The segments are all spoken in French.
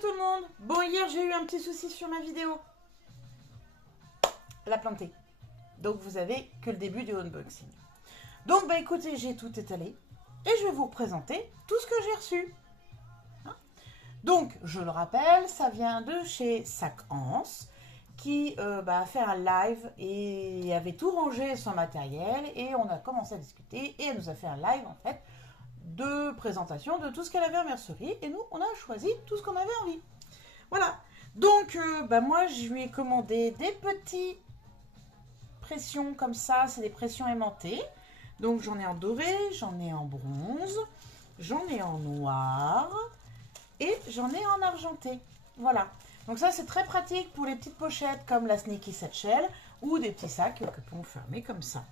tout le monde. Bon, hier j'ai eu un petit souci sur ma vidéo. Elle a planté. Donc vous avez que le début du unboxing. Donc bah écoutez, j'ai tout étalé. Et je vais vous présenter tout ce que j'ai reçu. Hein? Donc, je le rappelle, ça vient de chez Sac Hans, qui a fait un live et avait tout rangé son matériel. Et on a commencé à discuter et elle nous a fait un live en fait de présentation de tout ce qu'elle avait en mercerie. Et nous, on a choisi tout ce qu'on avait envie. Voilà. Donc, moi, je lui ai commandé des petits pressions comme ça. C'est des pressions aimantées. Donc, j'en ai en doré, j'en ai en bronze, j'en ai en noir et j'en ai en argenté. Voilà. Donc, ça, c'est très pratique pour les petites pochettes comme la Sneaky Satchel ou des petits sacs que peut fermer comme ça.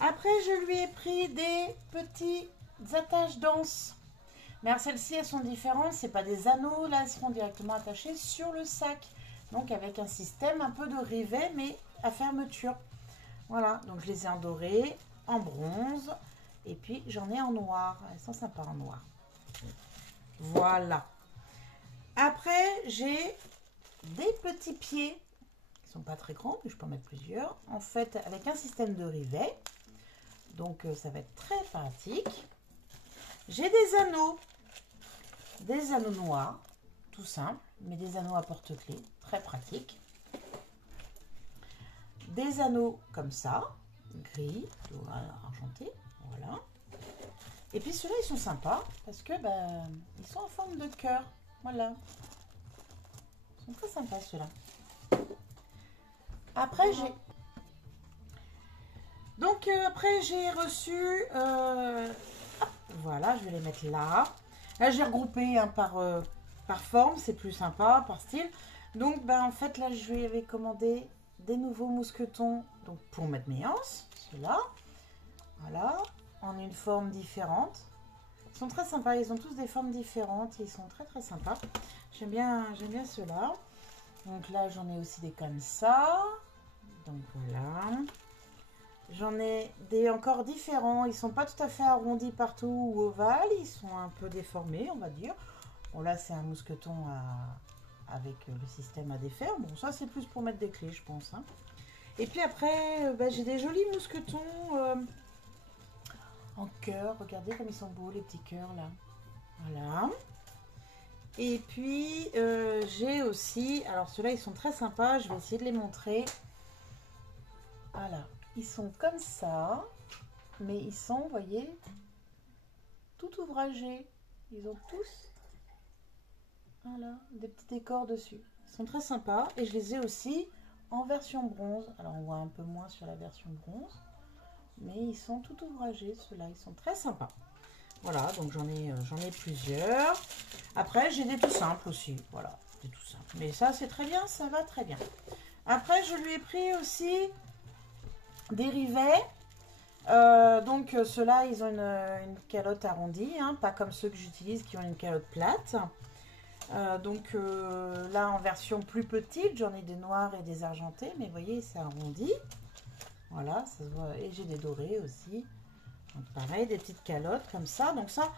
Après, je lui ai pris des petits attaches d'anse. Mais alors, celles-ci, elles sont différentes. Ce n'est pas des anneaux. Là, elles seront directement attachées sur le sac. Donc, avec un système un peu de rivet, mais à fermeture. Voilà. Donc, je les ai en doré, en bronze. Et puis, j'en ai en noir. Elles sont sympas en noir. Voilà. Après, j'ai des petits pieds. Ils ne sont pas très grands, mais je peux en mettre plusieurs. En fait, avec un système de rivet. Donc, ça va être très pratique. J'ai des anneaux noirs, tout simple, mais des anneaux à porte-clés, très pratique. Des anneaux comme ça, gris, argenté, voilà. Et puis ceux-là, ils sont sympas parce que ils sont en forme de cœur, voilà. Ils sont très sympas ceux-là. Après, j'ai reçu... voilà, je vais les mettre là. Là, j'ai regroupé par forme, c'est plus sympa, par style. Donc, en fait, là, je lui avais commandé des nouveaux mousquetons donc pour mettre mes anses. Ceux-là, voilà, en une forme différente. Ils sont très sympas, ils ont tous des formes différentes. Ils sont très, très sympas. J'aime bien ceux-là. Donc là, j'en ai aussi des comme ça. Donc, voilà. J'en ai des encore différents. Ils sont pas tout à fait arrondis partout ou ovales. Ils sont un peu déformés, on va dire. Bon, là, c'est un mousqueton avec le système à défaire. Bon, ça, c'est plus pour mettre des clés, je pense. Hein. Et puis après, j'ai des jolis mousquetons en cœur. Regardez comme ils sont beaux, les petits cœurs, là. Voilà. Et puis, j'ai aussi... Alors, ceux-là, ils sont très sympas. Je vais essayer de les montrer. Voilà. Ils sont comme ça, mais ils sont, vous voyez, tout ouvragés. Ils ont tous, voilà, des petits décors dessus. Ils sont très sympas et je les ai aussi en version bronze. Alors, on voit un peu moins sur la version bronze, mais ils sont tout ouvragés, ceux-là. Ils sont très sympas. Voilà, donc j'en ai plusieurs. Après, j'ai des tout simples aussi. Voilà, des tout simples. Mais ça, c'est très bien, ça va très bien. Après, je lui ai pris aussi... des rivets, donc ceux-là ils ont une calotte arrondie, hein, pas comme ceux que j'utilise qui ont une calotte plate. Là en version plus petite, j'en ai des noirs et des argentés, mais vous voyez c'est arrondi. Voilà, ça se voit, et j'ai des dorés aussi. Donc pareil, des petites calottes comme ça. Donc ça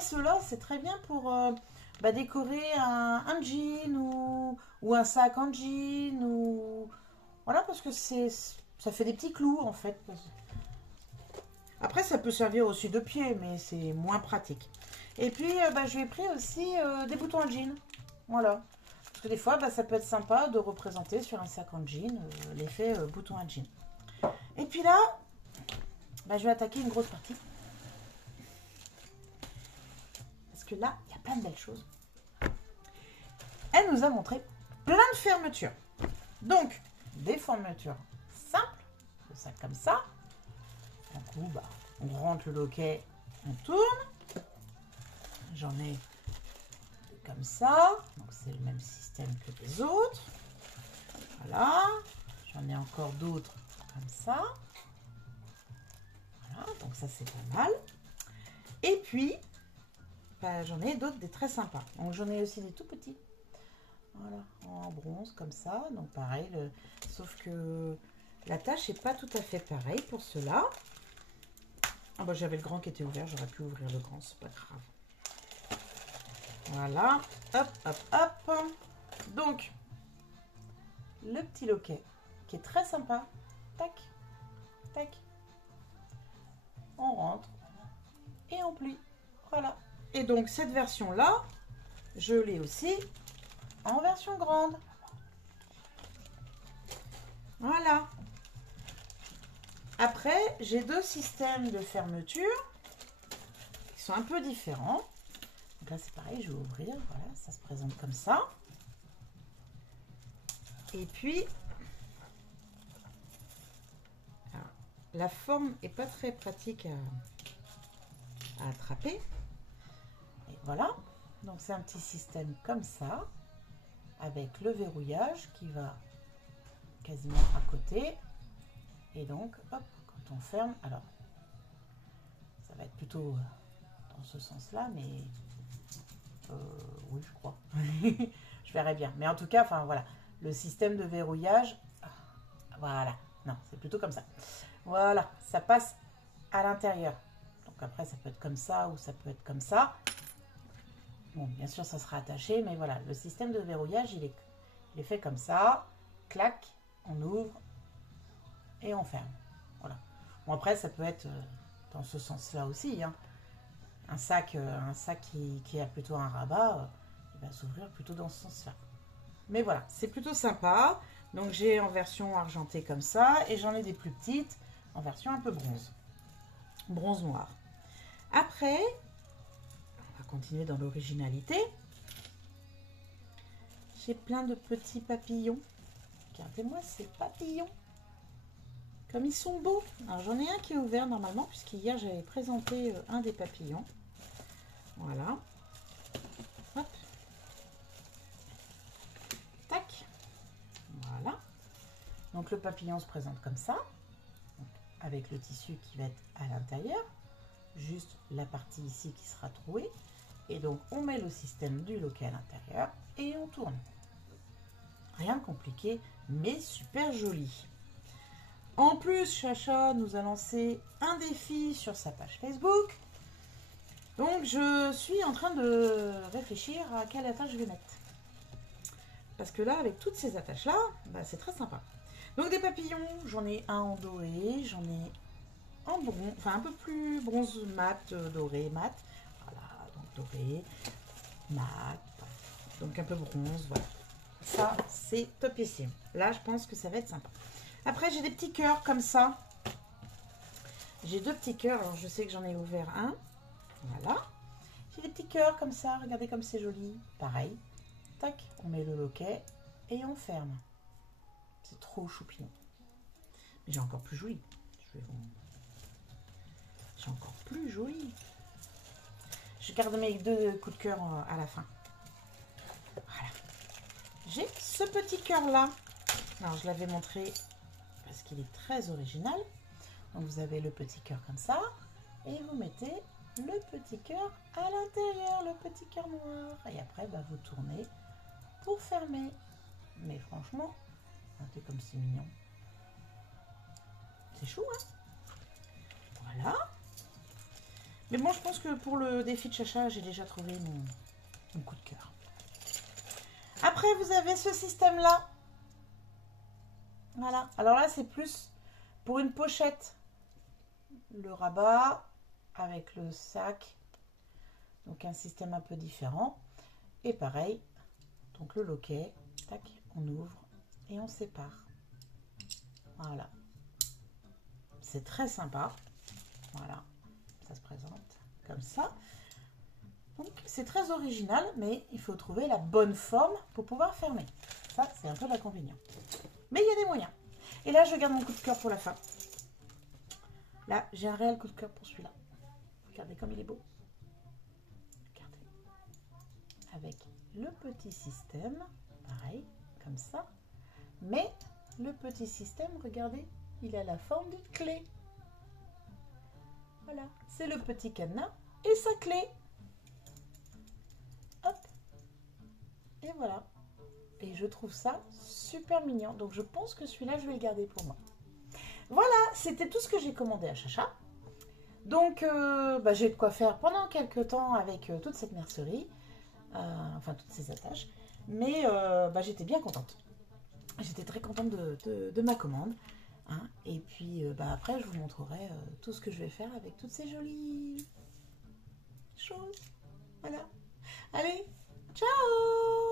ceux-là c'est très bien pour décorer un jean ou un sac en jean ou voilà parce que ça fait des petits clous en fait. Après, ça peut servir aussi de pied, mais c'est moins pratique. Et puis, je lui ai pris aussi des boutons à jean. Voilà. Parce que des fois, ça peut être sympa de représenter sur un sac en jean l'effet bouton à jean. Et puis là, je vais attaquer une grosse partie. Parce que là, il y a plein de belles choses. Elle nous a montré plein de fermetures. Donc, des fermetures simple, le sac comme ça. Du coup, on rentre le loquet, on tourne. J'en ai comme ça. Donc, c'est le même système que les autres. Voilà. J'en ai encore d'autres comme ça. Voilà. Donc, ça, c'est pas mal. Et puis, j'en ai d'autres des très sympas. Donc, j'en ai aussi des tout petits. Voilà. En bronze comme ça. Donc, pareil. Sauf que... la tâche n'est pas tout à fait pareille pour cela. Ah j'avais le grand qui était ouvert, j'aurais pu ouvrir le grand, c'est pas grave. Voilà, hop, hop, hop. Donc, le petit loquet qui est très sympa. Tac, tac. On rentre et on plie. Voilà. Et donc, cette version-là, je l'ai aussi en version grande. Voilà. Après, j'ai deux systèmes de fermeture qui sont un peu différents. Donc là, c'est pareil, je vais ouvrir. Voilà, ça se présente comme ça. Et puis, alors, la forme n'est pas très pratique à attraper. Et voilà. Donc, c'est un petit système comme ça, avec le verrouillage qui va quasiment à côté. Et donc, hop, quand on ferme, alors, ça va être plutôt dans ce sens-là, mais oui, je crois. Je verrai bien. Mais en tout cas, enfin, voilà, le système de verrouillage, voilà, non, c'est plutôt comme ça. Voilà, ça passe à l'intérieur. Donc après, ça peut être comme ça ou ça peut être comme ça. Bon, bien sûr, ça sera attaché, mais voilà, le système de verrouillage, il est fait comme ça. Clac, on ouvre et on ferme. Voilà. Bon, après, ça peut être dans ce sens-là aussi. Hein. Un sac qui a plutôt un rabat, il va s'ouvrir plutôt dans ce sens-là. Mais voilà, c'est plutôt sympa. Donc, j'ai en version argentée comme ça, et j'en ai des plus petites en version un peu bronze. Bronze noir. Après, on va continuer dans l'originalité. J'ai plein de petits papillons. Regardez-moi ces papillons. Comme ils sont beaux. Alors j'en ai un qui est ouvert normalement, puisqu'hier j'avais présenté un des papillons. Voilà. Hop. Tac. Voilà. Donc le papillon se présente comme ça. Donc, avec le tissu qui va être à l'intérieur. Juste la partie ici qui sera trouée. Et donc on met le système du loquet à l'intérieur et on tourne. Rien de compliqué, mais super joli. En plus, Chacha nous a lancé un défi sur sa page Facebook. Donc, je suis en train de réfléchir à quelle attache je vais mettre. Parce que là, avec toutes ces attaches-là, bah, c'est très sympa. Donc, des papillons, j'en ai un en doré, j'en ai en bronze, enfin un peu plus bronze mat, doré, mat. Voilà, donc doré, mat, donc un peu bronze, voilà. Ça, c'est topissime. Là, je pense que ça va être sympa. Après, j'ai des petits cœurs comme ça. J'ai deux petits cœurs. Alors, je sais que j'en ai ouvert un. Voilà. J'ai des petits cœurs comme ça. Regardez comme c'est joli. Pareil. Tac, on met le loquet et on ferme. C'est trop choupinou. Mais j'ai encore plus joli. J'ai encore plus joli. Je garde mes deux coups de cœur à la fin. Voilà. J'ai ce petit cœur là. Alors, je l'avais montré parce qu'il est très original. Donc vous avez le petit cœur comme ça et vous mettez le petit cœur à l'intérieur, le petit cœur noir. Et après, bah, vous tournez pour fermer. Mais franchement, regardez comme c'est mignon. C'est chou, hein? Voilà. Mais bon, je pense que pour le défi de Chacha, j'ai déjà trouvé mon coup de cœur. Après, vous avez ce système-là. Voilà. Alors là, c'est plus pour une pochette. Le rabat avec le sac. Donc, un système un peu différent. Et pareil. Donc, le loquet. Tac, on ouvre et on sépare. Voilà. C'est très sympa. Voilà. Ça se présente comme ça. Donc, c'est très original, mais il faut trouver la bonne forme pour pouvoir fermer. Ça, c'est un peu l'inconvénient. Mais il y a des moyens. Et là, je garde mon coup de cœur pour la fin. Là, j'ai un réel coup de cœur pour celui-là. Regardez comme il est beau. Regardez. Avec le petit système, pareil, comme ça. Mais le petit système, regardez, il a la forme d'une clé. Voilà, c'est le petit cadenas et sa clé. Hop. Et voilà. Et je trouve ça super mignon. Donc, je pense que celui-là, je vais le garder pour moi. Voilà, c'était tout ce que j'ai commandé à Chacha. Donc, j'ai de quoi faire pendant quelques temps avec toute cette mercerie. enfin toutes ces attaches. Mais bah, j'étais bien contente. J'étais très contente de ma commande. Hein. Et puis bah, après, je vous montrerai tout ce que je vais faire avec toutes ces jolies choses. Voilà. Allez, ciao!